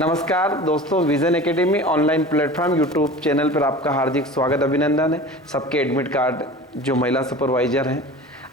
नमस्कार दोस्तों, vision academy online platform YouTube channel पर आपका हार्दिक स्वागत अभिनंदन है। सबके एडमिट कार्ड जो महिला सुपरवाइजर हैं,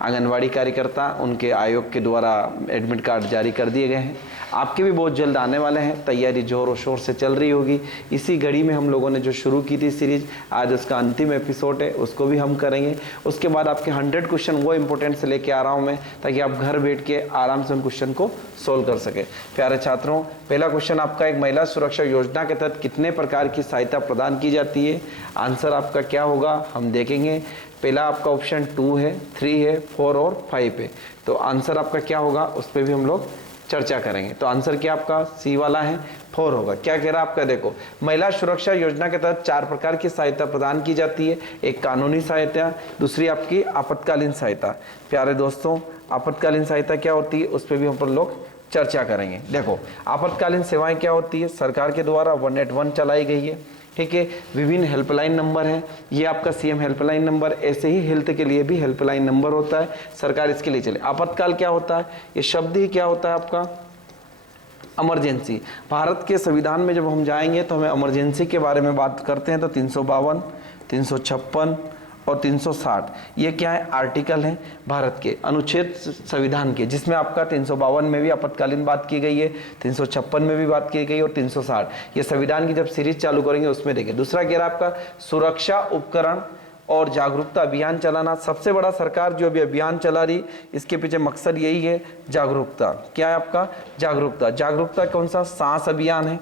आंगनवाड़ी कार्यकर्ता, उनके आयोग के द्वारा एडमिट कार्ड जारी कर दिए गए हैं। आपके भी बहुत जल्द आने वाले हैं। तैयारी जोर और शोर से चल रही होगी। इसी घड़ी में हम लोगों ने जो शुरू की थी सीरीज, आज उसका अंतिम एपिसोड है, उसको भी हम करेंगे। उसके बाद आपके 100 क्वेश्चन वो इंपॉर्टेंट से लेके आ रहा हूँ मैं, ताकि आप घर बैठ के आराम से उन क्वेश्चन को सोल्व कर सके। प्यारे छात्रों, पहला क्वेश्चन आपका, एक महिला सुरक्षा योजना के तहत कितने प्रकार की सहायता प्रदान की जाती है? आंसर आपका क्या होगा हम देखेंगे। पहला आपका ऑप्शन 2 है, 3 है, 4 और 5 है। तो आंसर आपका क्या होगा उस पर भी हम लोग चर्चा करेंगे। तो आंसर क्या आपका सी वाला है, 4 होगा। क्या कह रहा है आपका, देखो, महिला सुरक्षा योजना के तहत 4 प्रकार की सहायता प्रदान की जाती है। एक कानूनी सहायता, दूसरी आपकी आपातकालीन सहायता। प्यारे दोस्तों, आपातकालीन सहायता क्या होती है उस पर भी हम लोग चर्चा करेंगे। देखो, आपातकालीन सेवाएं क्या होती है, सरकार के द्वारा 181 चलाई गई है, ठीक है। विभिन्न हेल्पलाइन नंबर है, ये आपका सीएम हेल्पलाइन नंबर, ऐसे ही हेल्थ के लिए भी हेल्पलाइन नंबर होता है, सरकार इसके लिए चले। आपातकाल क्या होता है, ये शब्द ही क्या होता है आपका, इमरजेंसी। भारत के संविधान में जब हम जाएंगे तो हमें इमरजेंसी के बारे में बात करते हैं तो 352, 356 और 360 ये क्या है, आर्टिकल है भारत के अनुच्छेद संविधान के, जिसमें आपका 352 में भी आपातकालीन बात की गई है, 356 में भी बात की गई है और 360 ये संविधान की जब सीरीज चालू करेंगे उसमें देखें। दूसरा कह रहा है आपका सुरक्षा उपकरण और जागरूकता अभियान चलाना। सबसे बड़ा सरकार जो अभी अभियान चला रही, इसके पीछे मकसद यही है, जागरूकता। क्या है आपका, जागरूकता। जागरूकता कौन सा, सांस अभियान है।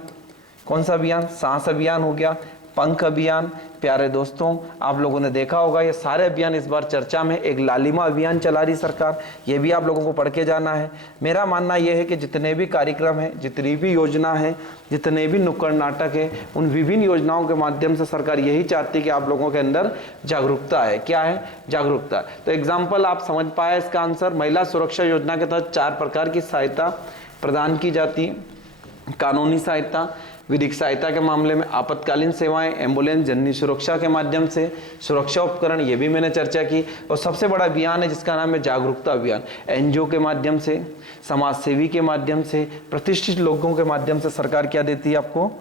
कौन सा अभियान, सांस अभियान हो गया, पंख अभियान। प्यारे दोस्तों, आप लोगों ने देखा होगा ये सारे अभियान इस बार चर्चा में। एक लालिमा अभियान चला रही सरकार, ये भी आप लोगों को पढ़ के जाना है। मेरा मानना यह है कि जितने भी कार्यक्रम हैं, जितनी भी योजना है, जितने भी नुक्कड़ नाटक है, उन विभिन्न योजनाओं के माध्यम से सरकार यही चाहती है कि आप लोगों के अंदर जागरूकता है। क्या है, जागरूकता। तो एग्जाम्पल आप समझ पाए इसका आंसर, महिला सुरक्षा योजना के तहत 4 प्रकार की सहायता प्रदान की जाती है। कानूनी सहायता, विधिक सहायता के मामले में आपातकालीन सेवाएं, एम्बुलेंस, जननी सुरक्षा के माध्यम से, सुरक्षा उपकरण, ये भी मैंने चर्चा की। और सबसे बड़ा अभियान है जिसका नाम है जागरूकता अभियान। एनजीओ के माध्यम से, समाज सेवी के माध्यम से, प्रतिष्ठित लोगों के माध्यम से सरकार क्या देती है, आपको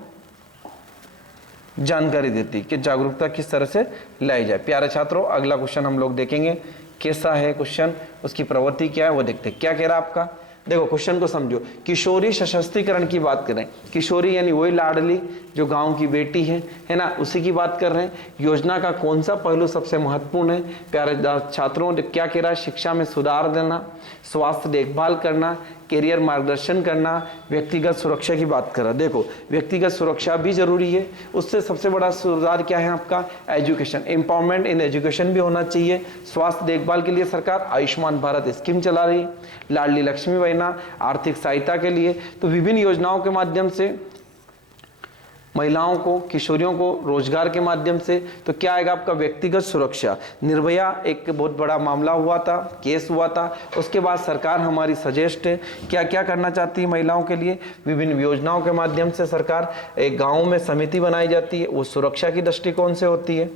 जानकारी देती है कि जागरूकता किस तरह से लाई जाए। प्यारे छात्रों, अगला क्वेश्चन हम लोग देखेंगे कैसा है क्वेश्चन, उसकी प्रवृत्ति क्या है वो देखते हैं। क्या कह रहा है आपका, देखो क्वेश्चन को समझो। किशोरी सशक्तिकरण की बात करें, किशोरी यानी वही लाडली जो गांव की बेटी है ना, उसी की बात कर रहे हैं। योजना का कौन सा पहलू सबसे महत्वपूर्ण है? प्यारे छात्रों, क्या कह रहा है, शिक्षा में सुधार देना, स्वास्थ्य देखभाल करना, कैरियर मार्गदर्शन करना, व्यक्तिगत सुरक्षा की बात कर रहा है। देखो, व्यक्तिगत सुरक्षा भी जरूरी है, उससे सबसे बड़ा सुधार क्या है आपका, एजुकेशन, एम्पावरमेंट इन एजुकेशन भी होना चाहिए। स्वास्थ्य देखभाल के लिए सरकार आयुष्मान भारत स्कीम चला रही है, लाडली लक्ष्मी बहना, आर्थिक सहायता के लिए। तो विभिन्न योजनाओं के माध्यम से महिलाओं को, किशोरियों को रोजगार के माध्यम से। तो क्या आएगा आपका, व्यक्तिगत सुरक्षा। निर्भया एक बहुत बड़ा मामला हुआ था, केस हुआ था, उसके बाद सरकार हमारी सजेस्ट है क्या क्या करना चाहती है महिलाओं के लिए। विभिन्न योजनाओं के माध्यम से सरकार, एक गाँव में समिति बनाई जाती है, वो सुरक्षा की दृष्टिकोण से होती है।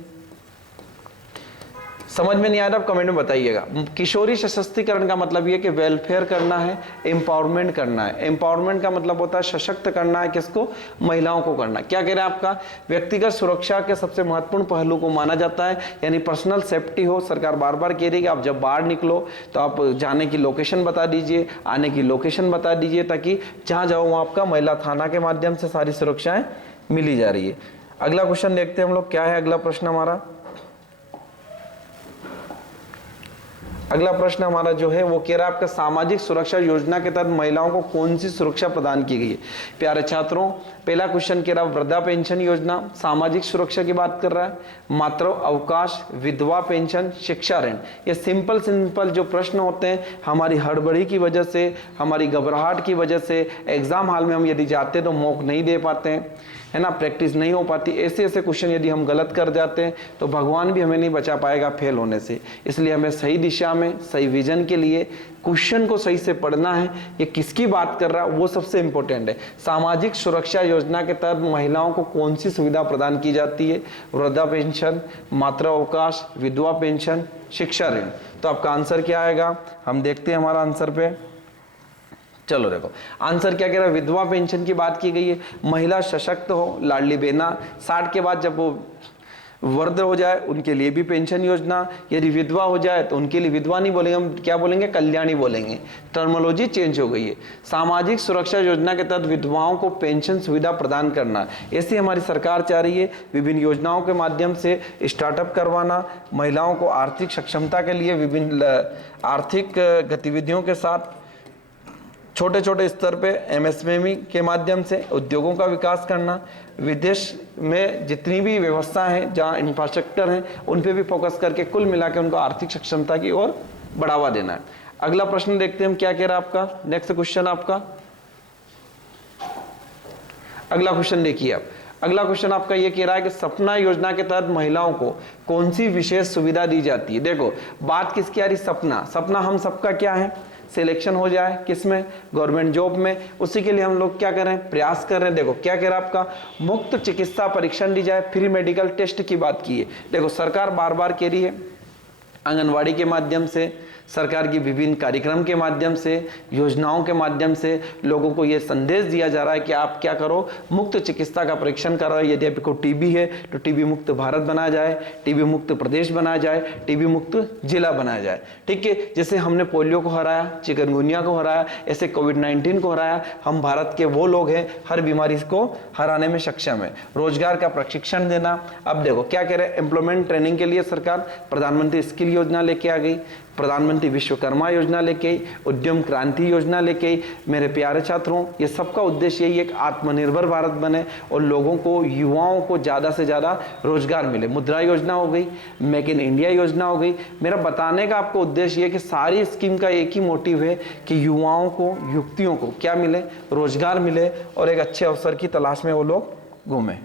समझ में नहीं आया आप कमेंट में बताइएगा। किशोरी सशक्तिकरण का मतलब ये कि वेलफेयर करना है, एम्पावरमेंट करना है। एम्पावरमेंट का मतलब होता है सशक्त करना है, किसको, महिलाओं को करना। क्या कह रहे हैं आपका, व्यक्तिगत सुरक्षा के सबसे महत्वपूर्ण पहलू को माना जाता है, यानी पर्सनल सेफ्टी हो। सरकार बार बार कह रही है कि आप जब बाहर निकलो तो आप जाने की लोकेशन बता दीजिए, आने की लोकेशन बता दीजिए, ताकि जहाँ जाओ वहाँ आपका महिला थाना के माध्यम से सारी सुरक्षाएं मिली जा रही है। अगला क्वेश्चन देखते हैं हम लोग, क्या है अगला प्रश्न हमारा। अगला प्रश्न हमारा जो है वो कह रहा है आपका, सामाजिक सुरक्षा योजना के तहत महिलाओं को कौन सी सुरक्षा प्रदान की गई है। प्यारे छात्रों, पहला क्वेश्चन कह रहा है वृद्धा पेंशन योजना, सामाजिक सुरक्षा की बात कर रहा है। मातृ अवकाश, विधवा पेंशन, शिक्षा ऋण। ये सिंपल जो प्रश्न होते हैं, हमारी हड़बड़ी की वजह से, हमारी घबराहट की वजह से एग्जाम हॉल में हम यदि जाते तो मौका नहीं दे पाते हैं, है ना, प्रैक्टिस नहीं हो पाती। ऐसे क्वेश्चन यदि हम गलत कर जाते हैं तो भगवान भी हमें नहीं बचा पाएगा फेल होने से। इसलिए हमें सही दिशा में, सही विजन के लिए क्वेश्चन को सही से पढ़ना है। ये किसकी बात कर रहा है वो सबसे इंपॉर्टेंट है। सामाजिक सुरक्षा योजना के तहत महिलाओं को कौन सी सुविधा प्रदान की जाती है, वृद्धा पेंशन, मातृ अवकाश, विधवा पेंशन, शिक्षा ऋण। तो आपका आंसर क्या आएगा, हम देखते हैं हमारा आंसर पे। चलो देखो आंसर क्या कह रहा है, विधवा पेंशन की बात की गई है। महिला सशक्त हो, लाडली बहना, 60 के बाद जब वो वृद्ध हो जाए उनके लिए भी पेंशन योजना, यदि विधवा हो जाए तो उनके लिए विधवा नहीं बोलेंगे, हम क्या बोलेंगे, कल्याणी बोलेंगे। टर्मोलॉजी चेंज हो गई है। सामाजिक सुरक्षा योजना के तहत विधवाओं को पेंशन सुविधा प्रदान करना, ऐसी हमारी सरकार चाह रही है। विभिन्न योजनाओं के माध्यम से स्टार्टअप करवाना, महिलाओं को आर्थिक सक्षमता के लिए विभिन्न आर्थिक गतिविधियों के साथ छोटे छोटे स्तर पे एमएसएमई के माध्यम से उद्योगों का विकास करना, विदेश में जितनी भी व्यवस्था है जहाँ इंफ्रास्ट्रक्चर है उन पे भी फोकस करके कुल मिला के उनको आर्थिक सक्षमता की ओर बढ़ावा देना है। अगला प्रश्न देखते हैं हम क्या कह रहा है आपका, नेक्स्ट क्वेश्चन आपका, अगला क्वेश्चन देखिए आप। अगला क्वेश्चन आपका ये कह रहा है कि सपना योजना के तहत महिलाओं को कौन सी विशेष सुविधा दी जाती है। देखो बात किसकी आ रही, सपना। सपना हम सबका क्या है, सिलेक्शन हो जाए किसमें, गवर्नमेंट जॉब में, उसी के लिए हम लोग क्या कर रहे हैं, प्रयास कर रहे हैं। देखो क्या कह रहा है आपका, मुफ्त चिकित्सा परीक्षण दी जाए, फ्री मेडिकल टेस्ट की बात की है। देखो सरकार बार बार कह रही है, आंगनवाड़ी के माध्यम से, सरकार की विभिन्न कार्यक्रम के माध्यम से, योजनाओं के माध्यम से लोगों को यह संदेश दिया जा रहा है कि आप क्या करो, मुफ्त चिकित्सा का परीक्षण करो। यदि आपको टीबी है तो टीबी मुक्त भारत बनाया जाए, टीबी मुक्त प्रदेश बनाया जाए, टीबी मुक्त जिला बनाया जाए। ठीक है, जैसे हमने पोलियो को हराया, चिकनगुनिया को हराया, ऐसे कोविड-19 को हराया। हम भारत के वो लोग हैं हर बीमारी को हराने में सक्षम है। रोजगार का प्रशिक्षण देना। अब देखो क्या कह रहे हैं, एम्प्लॉयमेंट ट्रेनिंग के लिए सरकार प्रधानमंत्री स्किल योजना लेके आ गई, प्रधानमंत्री विश्वकर्मा योजना लेके आई, उद्यम क्रांति योजना लेके आई। मेरे प्यारे छात्रों, ये सबका उद्देश्य यही है कि आत्मनिर्भर भारत बने और लोगों को, युवाओं को ज़्यादा से ज़्यादा रोजगार मिले। मुद्रा योजना हो गई, मेक इन इंडिया योजना हो गई। मेरा बताने का आपको उद्देश्य ये कि सारी स्कीम का एक ही मोटिव है कि युवाओं को, युवतियों को क्या मिले, रोजगार मिले और एक अच्छे अवसर की तलाश में वो लोग घूमें।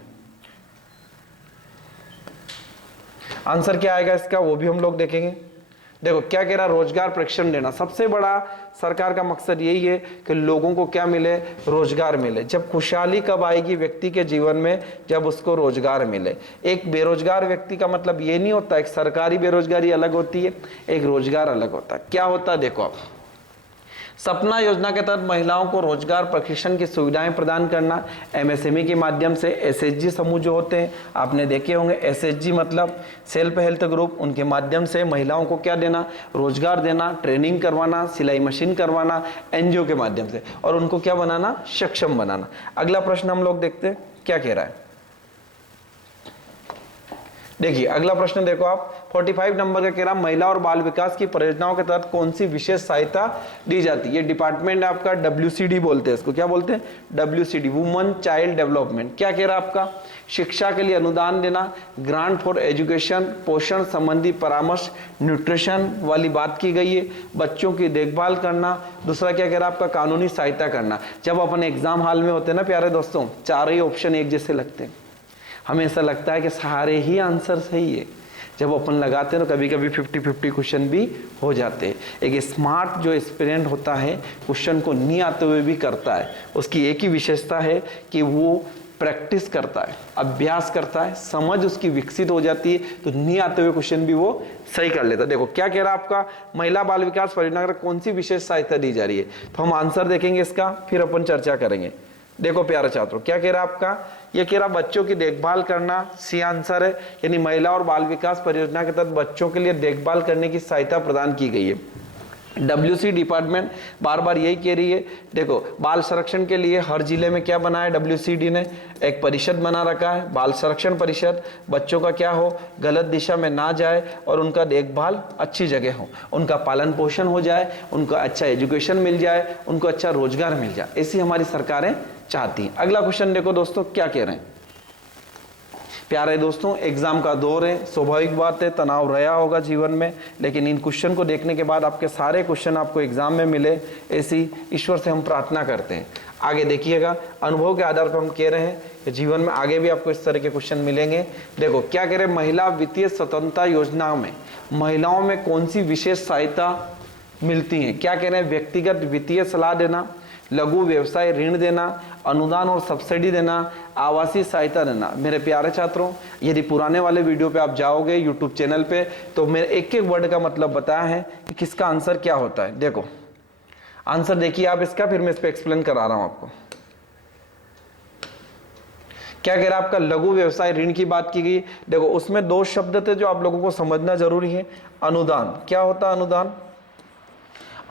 आंसर क्या आएगा इसका वो भी हम लोग देखेंगे। देखो क्या कह रहा, रोजगार प्रशिक्षण देना। सबसे बड़ा सरकार का मकसद यही है कि लोगों को क्या मिले, रोजगार मिले। जब खुशहाली कब आएगी व्यक्ति के जीवन में, जब उसको रोजगार मिले। एक बेरोजगार व्यक्ति का मतलब ये नहीं होता, एक सरकारी बेरोजगारी अलग होती है, एक रोजगार अलग होता है। क्या होता है देखो आप, सपना योजना के तहत महिलाओं को रोजगार प्रशिक्षण की सुविधाएं प्रदान करना, एमएसएमई के माध्यम से। एसएचजी समूह जो होते हैं आपने देखे होंगे, एसएचजी मतलब सेल्फ हेल्प ग्रुप, उनके माध्यम से महिलाओं को क्या देना, रोजगार देना, ट्रेनिंग करवाना, सिलाई मशीन करवाना, एनजीओ के माध्यम से, और उनको क्या बनाना, सक्षम बनाना। अगला प्रश्न हम लोग देखते हैं क्या कह रहा है। देखिए अगला प्रश्न देखो आप, 45 नंबर का कह रहा, महिला और बाल विकास की परियोजनाओं के तहत कौन सी विशेष सहायता दी जाती है। ये डिपार्टमेंट आपका WCD बोलते हैं इसको, क्या बोलते हैं, WCD, वुमन चाइल्ड डेवलपमेंट। क्या कह रहा है आपका, शिक्षा के लिए अनुदान देना, ग्रांट फॉर एजुकेशन, पोषण संबंधी परामर्श, न्यूट्रिशन वाली बात की गई है, बच्चों की देखभाल करना। दूसरा क्या कह रहा है आपका, कानूनी सहायता करना। जब अपन एग्जाम हॉल में होते हैं ना प्यारे दोस्तों, चार ही ऑप्शन एक जैसे लगते हैं, हमें ऐसा लगता है कि सारे ही आंसर सही है। जब अपन लगाते हैं तो कभी कभी 50-50 क्वेश्चन भी हो जाते हैं। एक स्मार्ट जो एस्पिरेंट होता है, क्वेश्चन को नहीं आते हुए भी करता है, उसकी एक ही विशेषता है कि वो प्रैक्टिस करता है, अभ्यास करता है, समझ उसकी विकसित हो जाती है, तो नहीं आते हुए क्वेश्चन भी वो सही कर लेता है। देखो क्या कह रहा है आपका, महिला बाल विकास परियोजना का कौन सी विशेष सहायता दी जा रही है। तो हम आंसर देखेंगे इसका, फिर अपन चर्चा करेंगे। देखो प्यारे छात्रों क्या कह रहा है आपका, ये कह रहा बच्चों की देखभाल करना, सी आंसर है। यानी महिला और बाल विकास परियोजना के तहत बच्चों के लिए देखभाल करने की सहायता प्रदान की गई है। WC डिपार्टमेंट बार बार यही कह रही है। देखो बाल संरक्षण के लिए हर जिले में क्या बना है, WCD ने एक परिषद बना रखा है, बाल संरक्षण परिषद। बच्चों का क्या हो, गलत दिशा में ना जाए और उनका देखभाल अच्छी जगह हो, उनका पालन पोषण हो जाए, उनको अच्छा एजुकेशन मिल जाए, उनको अच्छा रोजगार मिल जाए, ऐसी हमारी सरकारें चाहती हैं। अगला क्वेश्चन देखो दोस्तों क्या कह रहे हैं। प्यारे दोस्तों एग्जाम का दौर है, स्वाभाविक बात है तनाव रहा होगा जीवन में, लेकिन इन क्वेश्चन को देखने के बाद आपके सारे क्वेश्चन आपको एग्जाम में मिले, ऐसी ईश्वर से हम प्रार्थना करते हैं। आगे देखिएगा, अनुभव के आधार पर हम कह रहे हैं कि जीवन में आगे भी आपको इस तरह के क्वेश्चन मिलेंगे। देखो क्या कह रहे हैं, महिला वित्तीय स्वतंत्रता योजना में महिलाओं में कौन सी विशेष सहायता मिलती है। क्या कह रहे हैं, व्यक्तिगत वित्तीय सलाह देना, लघु व्यवसाय ऋण देना, अनुदान और सब्सिडी देना, आवासीय सहायता देना। मेरे प्यारे छात्रों यदि पुराने वाले वीडियो पे आप जाओगे यूट्यूब चैनल पे, तो मेरे एक एक वर्ड का मतलब बताया है कि किसका आंसर क्या होता है। देखो आंसर देखिए आप इसका, फिर मैं इस पे एक्सप्लेन करा रहा हूं आपको। क्या कह रहा है आपका, लघु व्यवसाय ऋण की बात की गई। देखो उसमें दो शब्द थे जो आप लोगों को समझना जरूरी है। अनुदान, क्या होता है अनुदान?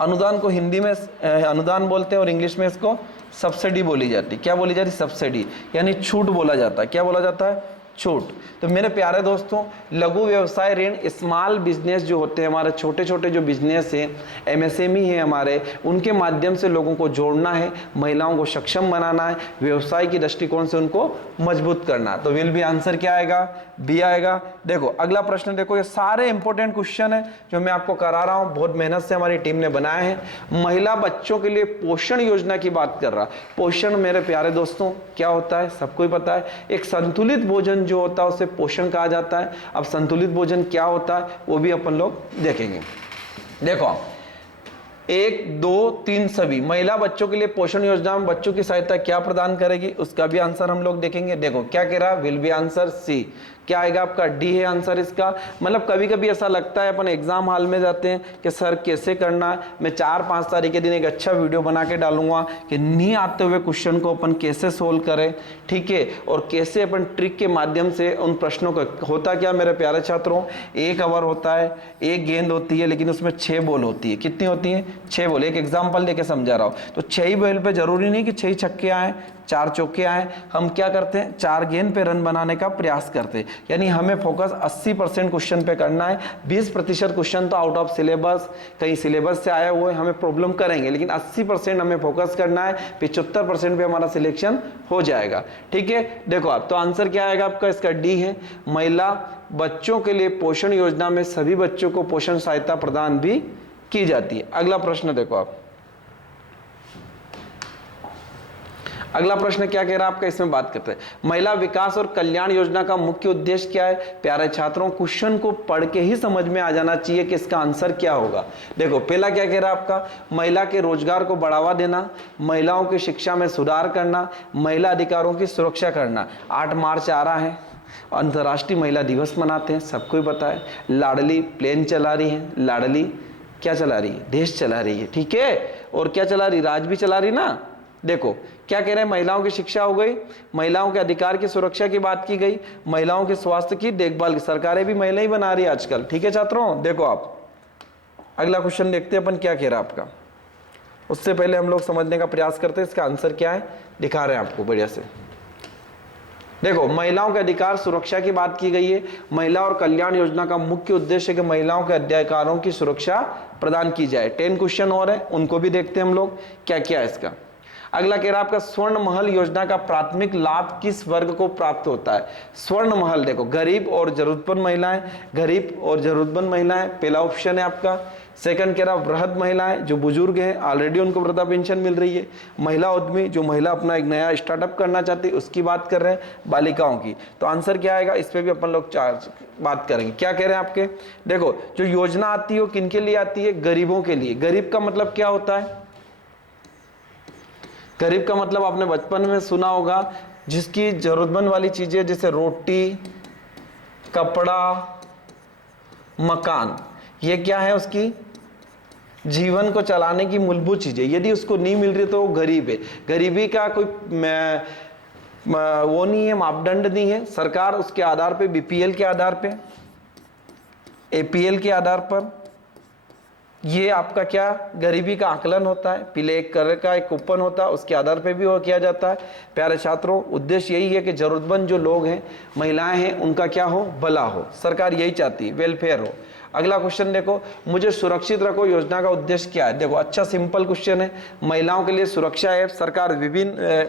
अनुदान को हिंदी में अनुदान बोलते हैं और इंग्लिश में इसको सब्सिडी बोली जाती है। क्या बोली जाती है? सब्सिडी, यानी छूट बोला जाता है। क्या बोला जाता है? छूट। तो मेरे प्यारे दोस्तों, लघु व्यवसाय ऋण, स्मॉल बिजनेस जो होते हैं हमारे, छोटे छोटे जो बिजनेस हैं, एमएसएमई है हमारे, उनके माध्यम से लोगों को जोड़ना है, महिलाओं को सक्षम बनाना है, व्यवसाय की दृष्टिकोण से उनको मजबूत करना। तो विल बी आंसर क्या आएगा? बी आएगा। देखो अगला प्रश्न देखो, ये सारे इंपॉर्टेंट क्वेश्चन है जो मैं आपको करा रहा हूं, बहुत मेहनत से हमारी टीम ने बनाए हैं। महिला बच्चों के लिए पोषण योजना की बात कर रहा। पोषण मेरे प्यारे दोस्तों क्या होता है? सबको ही पता है, एक संतुलित भोजन जो होता है उसे पोषण कहा जाता है। अब संतुलित भोजन क्या होता है वो भी अपन लोग देखेंगे। देखो 1, 2, 3 सभी महिला बच्चों के लिए पोषण योजना में बच्चों की सहायता क्या प्रदान करेगी, उसका भी आंसर हम लोग देखेंगे। देखो क्या कह रहा, विल बी आंसर सी। क्या आएगा आपका? डी है आंसर इसका। मतलब कभी कभी ऐसा लगता है अपन एग्जाम हॉल में जाते हैं कि सर कैसे करना है, मैं 4-5 तारीख के दिन एक अच्छा वीडियो बना के डालूंगा कि नहीं आते हुए क्वेश्चन को अपन कैसे सोल्व करें, ठीक है, और कैसे अपन ट्रिक के माध्यम से उन प्रश्नों को। होता क्या मेरे प्यारे छात्रों, 1 ओवर होता है, 1 गेंद होती है, लेकिन उसमें 6 बॉल होती है। कितनी होती है? 6 बॉल। एक एग्जाम्पल लेके समझा रहा हूँ। तो 6 बॉल पे जरूरी नहीं कि 6 छक्के आए, 4 चौके आए। हम क्या करते हैं, 4 गेंद पे रन बनाने का प्रयास करते हैं। यानी हमें फोकस 80% क्वेश्चन पे करना है। 20% क्वेश्चन तो आउट ऑफ सिलेबस, कहीं सिलेबस से आया हुआ है, हमें प्रॉब्लम करेंगे, लेकिन 80% हमें फोकस करना है। 75% पे हमारा सिलेक्शन हो जाएगा। ठीक है, देखो आप तो आंसर क्या आएगा आपका? इसका डी है। महिला बच्चों के लिए पोषण योजना में सभी बच्चों को पोषण सहायता प्रदान भी की जाती है। अगला प्रश्न देखो आप, अगला प्रश्न क्या कह रहा है आपका, इसमें बात करते हैं। महिला विकास और कल्याण योजना का मुख्य उद्देश्य क्या है? प्यारे छात्रों, क्वेश्चन को पढ़ के ही समझ में आ जाना चाहिए कि इसका आंसर क्या होगा। देखो पहला क्या कह रहा है आपका, महिला के रोजगार को बढ़ावा देना, महिलाओं की शिक्षा में सुधार करना, महिला अधिकारों की सुरक्षा करना। 8 मार्च आ रहा है, अंतर्राष्ट्रीय महिला दिवस मनाते हैं, सबको ही पता है। लाडली प्लेन चला रही है, लाडली क्या चला रही है? देश चला रही है, ठीक है। और क्या चला रही? राज भी चला रही ना। देखो क्या कह रहे हैं, महिलाओं की शिक्षा हो गई, महिलाओं के अधिकार की सुरक्षा की बात की गई, महिलाओं के स्वास्थ्य की देखभाल की, सरकारें भी महिला ही बना रही है आजकल, ठीक है छात्रों। देखो आप अगला क्वेश्चन देखते हैं अपन क्या कह रहा है आपका। उससे पहले हम लोग समझने का प्रयास करते हैं इसका आंसर क्या है, दिखा रहे हैं आपको बढ़िया से। देखो महिलाओं के अधिकार सुरक्षा की बात की गई है। महिला और कल्याण योजना का मुख्य उद्देश्य है कि महिलाओं के अधिकारों की सुरक्षा प्रदान की जाए। 10 क्वेश्चन और है, उनको भी देखते हैं हम लोग क्या क्या है इसका। अगला कह रहा है आपका, स्वर्ण महल योजना का प्राथमिक लाभ किस वर्ग को प्राप्त होता है? स्वर्ण महल देखो गरीब और जरूरतमंद महिलाएं, गरीब और जरूरतमंद महिलाएं पहला ऑप्शन है आपका। सेकंड कह रहा वृद्ध महिलाएं जो बुजुर्ग हैं, ऑलरेडी उनको वृद्धा पेंशन मिल रही है। महिला उद्यमी जो महिला अपना एक नया स्टार्टअप करना चाहती है उसकी बात कर रहे हैं, बालिकाओं की। तो आंसर क्या आएगा, इस पे भी अपन लोग बात करेंगे। क्या कह रहे हैं आपके, देखो जो योजना आती है वो किन के लिए आती है? गरीबों के लिए। गरीब का मतलब क्या होता है? गरीब का मतलब आपने बचपन में सुना होगा, जिसकी जरूरतमंद वाली चीजें जैसे रोटी, कपड़ा, मकान, ये क्या है उसकी जीवन को चलाने की मूलभूत चीजें, यदि उसको नहीं मिल रही तो वो गरीब है। गरीबी का कोई वो नहीं है, मापदंड नहीं है। सरकार उसके आधार पे, बीपीएल के आधार पे, एपीएल के आधार पर, ये आपका क्या गरीबी का आकलन होता है। पीले एक कलर का एक कूपन होता है, उसके आधार पे भी वो किया जाता है। प्यारे छात्रों, उद्देश्य यही है कि जरूरतमंद जो लोग हैं, महिलाएं हैं, उनका क्या हो, भला हो। सरकार यही चाहती है, वेलफेयर हो। अगला क्वेश्चन देखो, मुझे सुरक्षित रखो योजना का उद्देश्य क्या है? देखो अच्छा सिंपल क्वेश्चन है। महिलाओं के लिए सुरक्षा ऐप सरकार विभिन्न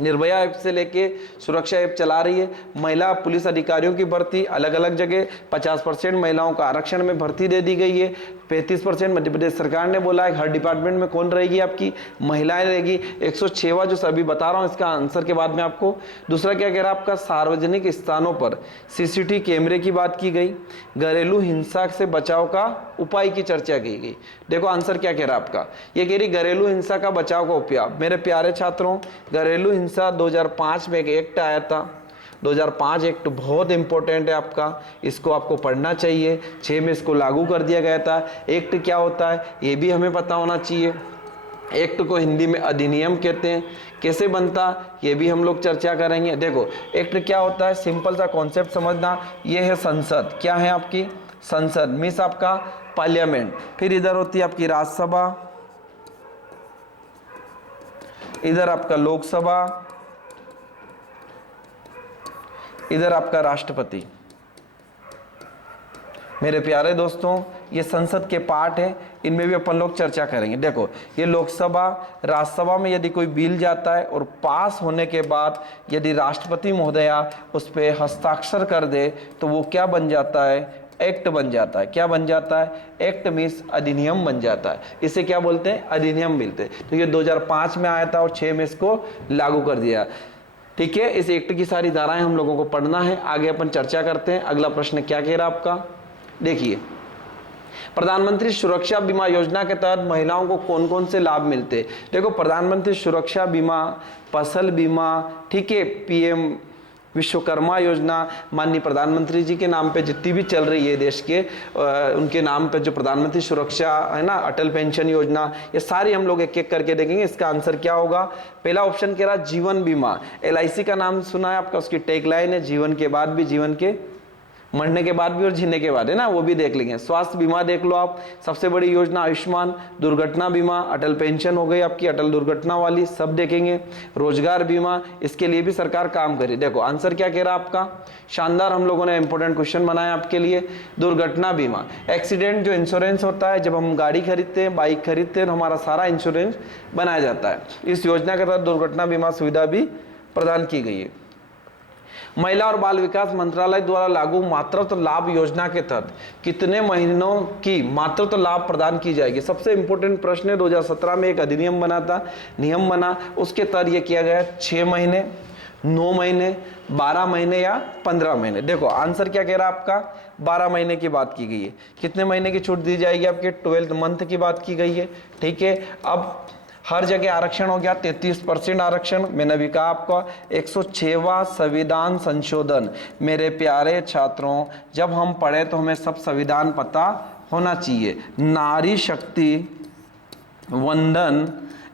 निर्भया ऐप से लेके सुरक्षा ऐप चला रही है। महिला पुलिस अधिकारियों की भर्ती अलग अलग जगह, 50% महिलाओं का आरक्षण में भर्ती दे दी गई है। 35% मध्य प्रदेश सरकार ने बोला है। हर डिपार्टमेंट में कौन रहेगी आपकी? महिलाएं रहेगी। 106वां जो सभी बता रहा हूं इसका आंसर के बाद में आपको। दूसरा क्या कह रहा है आपका, सार्वजनिक स्थानों पर सीसीटीवी कैमरे की बात की गई। घरेलू हिंसा से बचाव का उपाय की चर्चा की गई। देखो आंसर क्या कह रहा है आपका, ये कह रही घरेलू हिंसा का बचाव का उपाय। मेरे प्यारे छात्रों, घरेलू हिंसा 2005 में एक एक्ट आया था। 2005 एक्ट बहुत इंपॉर्टेंट है आपका, इसको आपको पढ़ना चाहिए। 6 में इसको लागू कर दिया गया था। एक्ट क्या होता है ये भी हमें पता होना चाहिए। एक्ट को हिंदी में अधिनियम कहते हैं। कैसे बनता ये भी हम लोग चर्चा करेंगे। देखो एक्ट क्या होता है, सिंपल सा कॉन्सेप्ट समझना। ये है संसद, क्या है आपकी संसद, मीन्स आपका पार्लियामेंट। फिर इधर होती है आपकी राज्यसभा, इधर आपका लोकसभा, इधर आपका राष्ट्रपति। मेरे प्यारे दोस्तों ये संसद के पार्ट है, इनमें भी अपन लोग चर्चा करेंगे। देखो ये लोकसभा, राज्यसभा में यदि कोई बिल जाता है और पास होने के बाद यदि राष्ट्रपति महोदया उस पर हस्ताक्षर कर दे तो वो क्या बन जाता है, एक्ट बन जाता है। क्या बन जाता है, एक्ट मीन्स अधिनियम बन जाता है। इसे क्या बोलते हैं, अधिनियम मिलते हैं। तो ये 2005 में आया था और 6 में इसको लागू कर दिया। ठीक है, इस एक्ट की सारी धाराएं हम लोगों को पढ़ना है, आगे अपन चर्चा करते हैं। अगला प्रश्न क्या कह रहा है आपका, देखिए प्रधानमंत्री सुरक्षा बीमा योजना के तहत महिलाओं को कौन कौन से लाभ मिलते हैं। देखो प्रधानमंत्री सुरक्षा बीमा, फसल बीमा, ठीक है, पीएम विश्वकर्मा योजना, माननीय प्रधानमंत्री जी के नाम पे जितनी भी चल रही है देश के, उनके नाम पे जो प्रधानमंत्री सुरक्षा है ना, अटल पेंशन योजना, ये सारी हम लोग एक एक करके देखेंगे। इसका आंसर क्या होगा, पहला ऑप्शन कह रहा जीवन बीमा। LIC का नाम सुना है आपका, उसकी टैगलाइन है जीवन के बाद भी, जीवन के मरने के बाद भी और जीने के बाद, है ना, वो भी देख लेंगे। स्वास्थ्य बीमा देख लो आप, सबसे बड़ी योजना आयुष्मान, दुर्घटना बीमा, अटल पेंशन हो गई आपकी, अटल दुर्घटना वाली, सब देखेंगे। रोजगार बीमा, इसके लिए भी सरकार काम करे। देखो आंसर क्या कह रहा है आपका, शानदार, हम लोगों ने इंपॉर्टेंट क्वेश्चन बनाया आपके लिए। दुर्घटना बीमा, एक्सीडेंट जो इंश्योरेंस होता है, जब हम गाड़ी खरीदते हैं, बाइक खरीदते हैं, तो हमारा सारा इंश्योरेंस बनाया जाता है। इस योजना के तहत दुर्घटना बीमा सुविधा भी प्रदान की गई है। महिला और बाल विकास मंत्रालय द्वारा लागू मातृत्व लाभ योजना के तहत कितने महीनों की मातृत्व लाभ प्रदान की जाएगी। सबसे इंपॉर्टेंट प्रश्न है। 2017 में एक अधिनियम बना था, नियम बना, उसके तहत यह किया गया 6 महीने, 9 महीने, 12 महीने या 15 महीने। देखो आंसर क्या कह रहा है आपका, 12 महीने की बात की गई है। कितने महीने की छूट दी जाएगी, आपके 12th मंथ की बात की गई है। ठीक है, अब हर जगह आरक्षण हो गया, 33% आरक्षण। मैंने भी कहा आपको 106वां संविधान संशोधन। मेरे प्यारे छात्रों, जब हम पढ़े तो हमें सब संविधान पता होना चाहिए। नारी शक्ति वंदन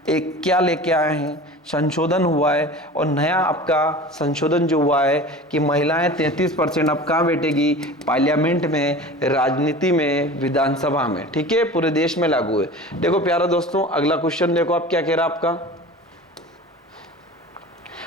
एक क्या लेके आए हैं, संशोधन हुआ है, और नया आपका संशोधन जो हुआ है कि महिलाएं 33% अब कहाँ बैठेगी, पार्लियामेंट में, राजनीति में, विधानसभा में। ठीक है, पूरे देश में लागू है। देखो प्यारे दोस्तों अगला क्वेश्चन देखो आप क्या कह रहा है आपका,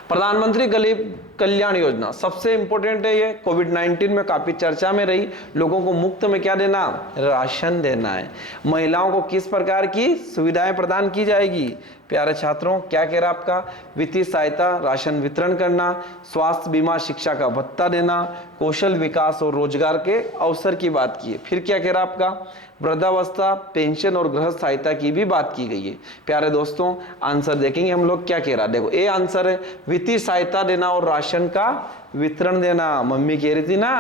प्रधानमंत्री गरीब कल्याण योजना सबसे इंपॉर्टेंट है। ये कोविड-19 में काफी चर्चा में रही। लोगों को मुफ्त में क्या देना, राशन देना है। महिलाओं को किस प्रकार की सुविधाएं प्रदान की जाएगी, प्यारे छात्रों क्या कह रहा है आपका, वित्तीय सहायता, राशन वितरण करना, स्वास्थ्य बीमा, शिक्षा का भत्ता देना, कौशल विकास और रोजगार के अवसर की बात की है। फिर क्या कह रहा है आपका, वृद्धावस्था पेंशन और गृह सहायता की भी बात की गई है। प्यारे दोस्तों आंसर देखेंगे हम लोग क्या कह रहा है। देखो ए आंसर है, वित्तीय सहायता देना और राशन का वितरण देना। मम्मी कह रही थी ना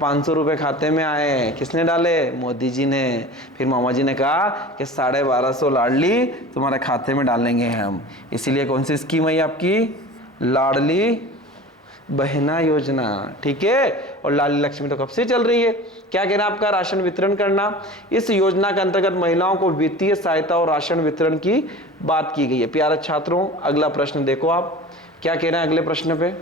500 रुपए खाते में आए, किसने डाले, मोदी जी ने। फिर मामा जी ने कहा कि 1250 लाडली तुम्हारे खाते में डालेंगे हम। इसीलिए कौन सी स्कीम है आपकी, लाडली बहना योजना। ठीक है, और लाडली लक्ष्मी तो कब से चल रही है। क्या कहना आपका, राशन वितरण करना। इस योजना के अंतर्गत महिलाओं को वित्तीय सहायता और राशन वितरण की बात की गई है। प्यारे छात्रों अगला प्रश्न देखो आप क्या कह रहे हैं अगले प्रश्न पे,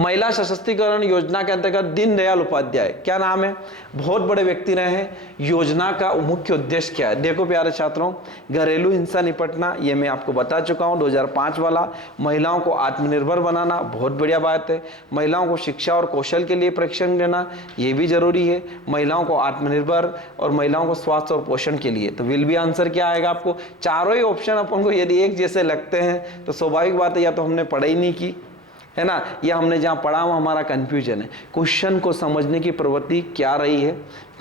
महिला सशक्तिकरण योजना के अंतर्गत दीनदयाल उपाध्याय क्या नाम है, बहुत बड़े व्यक्ति रहे हैं। योजना का मुख्य उद्देश्य क्या है, देखो प्यारे छात्रों, घरेलू हिंसा निपटना, ये मैं आपको बता चुका हूं 2005 वाला। महिलाओं को आत्मनिर्भर बनाना, बहुत बढ़िया बात है। महिलाओं को शिक्षा और कौशल के लिए प्रशिक्षण देना, ये भी जरूरी है। महिलाओं को आत्मनिर्भर और महिलाओं को स्वास्थ्य और पोषण के लिए, तो विल भी आंसर क्या आएगा आपको। चारों ही ऑप्शन अपन को यदि एक जैसे लगते हैं तो स्वाभाविक बात है या तो हमने पढ़ाई नहीं की है ना, या हमने जहां पढ़ा वो हमारा कंफ्यूजन है। क्वेश्चन को समझने की प्रवृत्ति क्या रही है,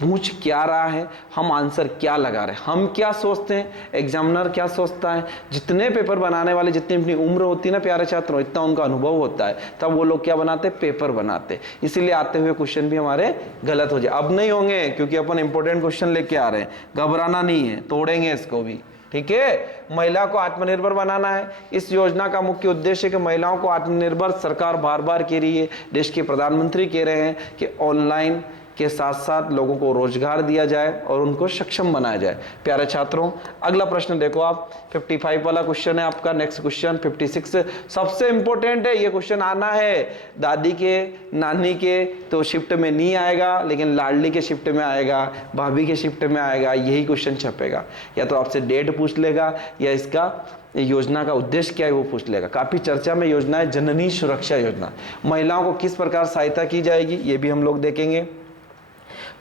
पूछ क्या रहा है, हम आंसर क्या लगा रहे हैं, हम क्या सोचते हैं, एग्जामिनर क्या सोचता है। जितने पेपर बनाने वाले जितनी अपनी उम्र होती है ना प्यारे छात्रों, इतना उनका अनुभव होता है, तब वो लोग क्या बनाते, पेपर बनाते। इसीलिए आते हुए क्वेश्चन भी हमारे गलत हो जाए। अब नहीं होंगे क्योंकि अपन इंपॉर्टेंट क्वेश्चन लेके आ रहे हैं, घबराना नहीं है, तोड़ेंगे इसको भी। ठीक है, महिला को आत्मनिर्भर बनाना है। इस योजना का मुख्य उद्देश्य है कि महिलाओं को आत्मनिर्भर, सरकार बार बार कह रही है, देश के प्रधानमंत्री कह रहे हैं कि ऑनलाइन के साथ साथ लोगों को रोजगार दिया जाए और उनको सक्षम बनाया जाए। प्यारे छात्रों, अगला प्रश्न देखो आप, 55 वाला क्वेश्चन है आपका। नेक्स्ट क्वेश्चन 56 सबसे इंपॉर्टेंट है, ये क्वेश्चन आना है। दादी के, नानी के तो शिफ्ट में नहीं आएगा, लेकिन लाडली के शिफ्ट में आएगा, भाभी के शिफ्ट में आएगा, यही क्वेश्चन छपेगा। या तो आपसे डेट पूछ लेगा या इसका योजना का उद्देश्य क्या है वो पूछ लेगा। काफी चर्चा में योजना है जननी सुरक्षा योजना। महिलाओं को किस प्रकार सहायता की जाएगी ये भी हम लोग देखेंगे।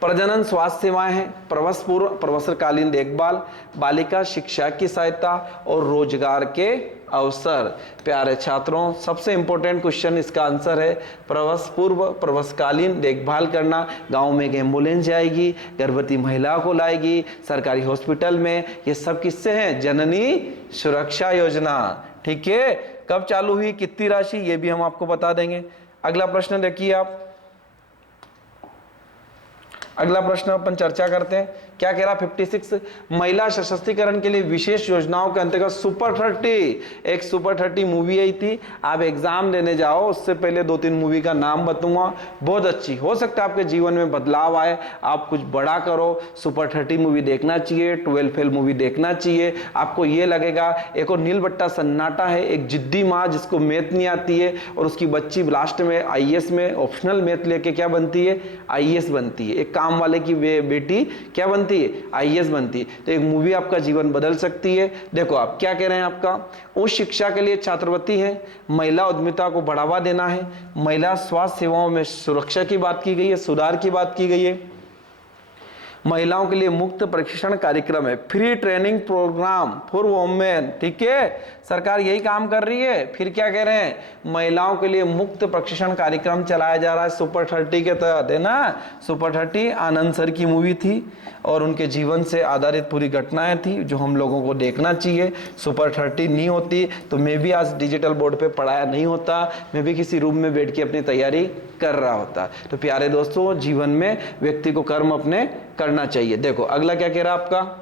प्रजनन स्वास्थ्य सेवाएं हैं, प्रसव पूर्व प्रसवकालीन देखभाल, बालिका शिक्षा की सहायता और रोजगार के अवसर। प्यारे छात्रों, सबसे इंपॉर्टेंट क्वेश्चन इसका आंसर है प्रसव पूर्व प्रसवकालीन देखभाल करना। गांव में एक एम्बुलेंस जाएगी, गर्भवती महिला को लाएगी सरकारी हॉस्पिटल में। ये सब किससे हैं? जननी सुरक्षा योजना। ठीक है, कब चालू हुई, कितनी राशि, ये भी हम आपको बता देंगे। अगला प्रश्न देखिए आप, अगला प्रश्न अपन चर्चा करते हैं। क्या कह रहा 56 महिला सशक्तिकरण के लिए विशेष योजनाओं के अंतर्गत सुपर 30, एक सुपर 30 मूवी आई थी। आप एग्जाम देने जाओ उससे पहले 2-3 मूवी का नाम बताऊंगा, बहुत अच्छी, हो सकता है आपके जीवन में बदलाव आए, आप कुछ बड़ा करो। सुपर 30 मूवी देखना चाहिए, 12 फेल मूवी देखना चाहिए। आपको ये लगेगा। एक और नीलबट्टा सन्नाटा है, एक जिद्दी माँ जिसको मैथ नहीं आती है और उसकी बच्ची लास्ट में IAS में ऑप्शनल मैथ लेके क्या बनती है? IAS बनती है। एक काम वाले की बेटी क्या बनती है? IAS बनती है। तो एक मूवी आपका जीवन बदल सकती है। देखो आप क्या कह रहे हैं, आपका उच्च शिक्षा के लिए छात्रवृत्ति है, महिला उद्यमिता को बढ़ावा देना है, महिला स्वास्थ्य सेवाओं में सुरक्षा की बात की गई है, सुधार की बात की गई है, महिलाओं के लिए मुक्त प्रशिक्षण कार्यक्रम है, free training programme for women. ठीक है, सरकार यही काम कर रही है। फिर क्या कह रहे हैं? महिलाओं के लिए मुक्त प्रशिक्षण कार्यक्रम चलाया जा रहा है सुपर 30 के तहत, है ना। सुपर 30 आनंद सर की मूवी थी और उनके जीवन से आधारित पूरी घटनाएं थी जो हम लोगों को देखना चाहिए। सुपर 30 नहीं होती तो मैं भी आज डिजिटल बोर्ड पे पढ़ाया नहीं होता, मैं भी किसी रूम में बैठ के अपनी तैयारी कर रहा होता। तो प्यारे दोस्तों, जीवन में व्यक्ति को कर्म अपने करना चाहिए। देखो अगला क्या कह रहा है आपका,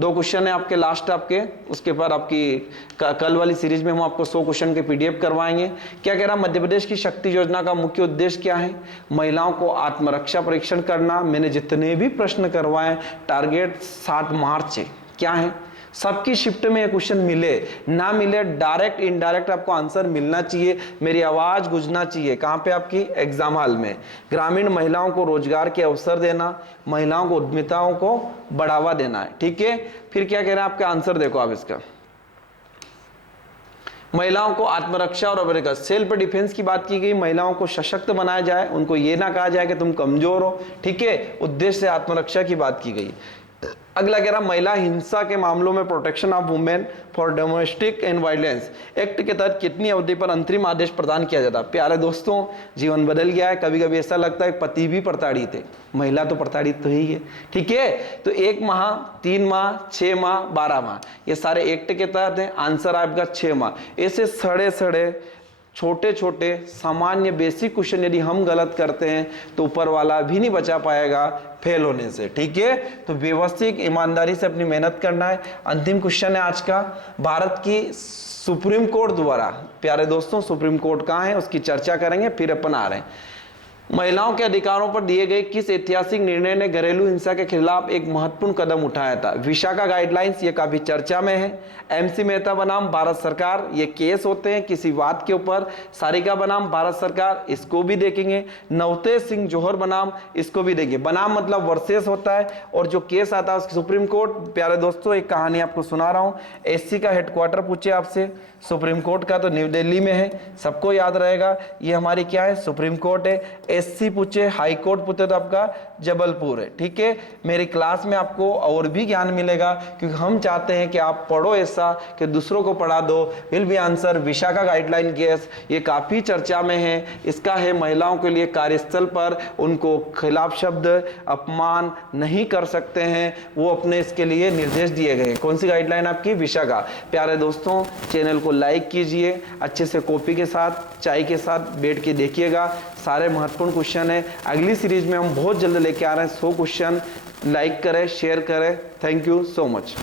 2 क्वेश्चन है आपके लास्ट आपके, उसके बाद आपकी कल वाली सीरीज में हम आपको 100 क्वेश्चन के PDF करवाएंगे। क्या कह रहा, मध्य प्रदेश की शक्ति योजना का मुख्य उद्देश्य क्या है? महिलाओं को आत्मरक्षा परीक्षण करना। मैंने जितने भी प्रश्न करवाए, टारगेट 7 मार्च है। क्या है? सबकी शिफ्ट में ये क्वेश्चन मिले ना मिले, डायरेक्ट इनडायरेक्ट आपको आंसर मिलना चाहिए, मेरी आवाज गूंजना चाहिए। कहाँ पे? आपकी एग्जाम हॉल में। ग्रामीण महिलाओं को रोजगार के अवसर देना, महिलाओं को उद्यमिताओं को बढ़ावा देना है। ठीक है, फिर क्या कह रहे हैं आपका आंसर देखो आप इसका, महिलाओं को आत्मरक्षा और अभिरक्षा सेल्फ डिफेंस की बात की गई। महिलाओं को सशक्त बनाया जाए, उनको ये ना कहा जाए कि तुम कमजोर हो। ठीक है, उद्देश्य से आत्मरक्षा की बात की गई। अगला कह रहा, महिला हिंसा के मामलों में protection of women for domestic and violence act के तहत कितनी अवधि पर अंतरिम आदेश प्रदान किया जाता है? प्यारे दोस्तों, जीवन बदल गया है। कभी कभी ऐसा लगता है पति भी प्रताड़ित है, महिला तो प्रताड़ित तो ही है। ठीक है, तो 1 माह, 3 माह, 6 माह, 12 माह, ये सारे एक्ट के तहत है। आंसर आपका 6 माह। ऐसे सड़े सड़े छोटे छोटे सामान्य बेसिक क्वेश्चन यदि हम गलत करते हैं तो ऊपर वाला भी नहीं बचा पाएगा फेल होने से। ठीक है, तो व्यवस्थित ईमानदारी से अपनी मेहनत करना है। अंतिम क्वेश्चन है आज का, भारत की सुप्रीम कोर्ट द्वारा, प्यारे दोस्तों सुप्रीम कोर्ट कहाँ है उसकी चर्चा करेंगे, फिर अपन आ रहे हैं। महिलाओं के अधिकारों पर दिए गए किस ऐतिहासिक निर्णय ने घरेलू हिंसा के खिलाफ एक महत्वपूर्ण कदम उठाया था? विशाखा गाइडलाइंस, ये काफी चर्चा में है। MC मेहता बनाम भारत सरकार, ये केस होते हैं किसी बात के ऊपर। सारिका बनाम भारत सरकार, इसको भी देखेंगे। नवतेज सिंह जौहर बनाम, इसको भी देखेंगे। बनाम मतलब वर्सेस होता है और जो केस आता है उसकी सुप्रीम कोर्ट। प्यारे दोस्तों, एक कहानी आपको सुना रहा हूँ। SC का हेडक्वार्टर पूछे आपसे, सुप्रीम कोर्ट का तो न्यू दिल्ली में है, सबको याद रहेगा। ये हमारी क्या है? सुप्रीम कोर्ट है। SC पूछे, हाई कोर्ट पूछे तो आपका जबलपुर है। ठीक है, मेरी क्लास में आपको और भी ज्ञान मिलेगा क्योंकि हम चाहते हैं कि आप पढ़ो ऐसा कि दूसरों को पढ़ा दो। Will be answer Vishakha guideline case, ये काफी चर्चा में है। इसका है महिलाओं के लिए कार्यस्थल पर उनको खिलाफ शब्द अपमान नहीं कर सकते हैं, वो अपने इसके लिए निर्देश दिए गए। कौन सी गाइडलाइन आपकी? विशाखा। प्यारे दोस्तों, चैनल को लाइक कीजिए, अच्छे से कॉपी के साथ चाय के साथ बैठ के देखिएगा, सारे महत्वपूर्ण क्वेश्चन है। अगली सीरीज में हम बहुत जल्द लेके आ रहे हैं 100 क्वेश्चन। लाइक करें, शेयर करें। Thank you so much.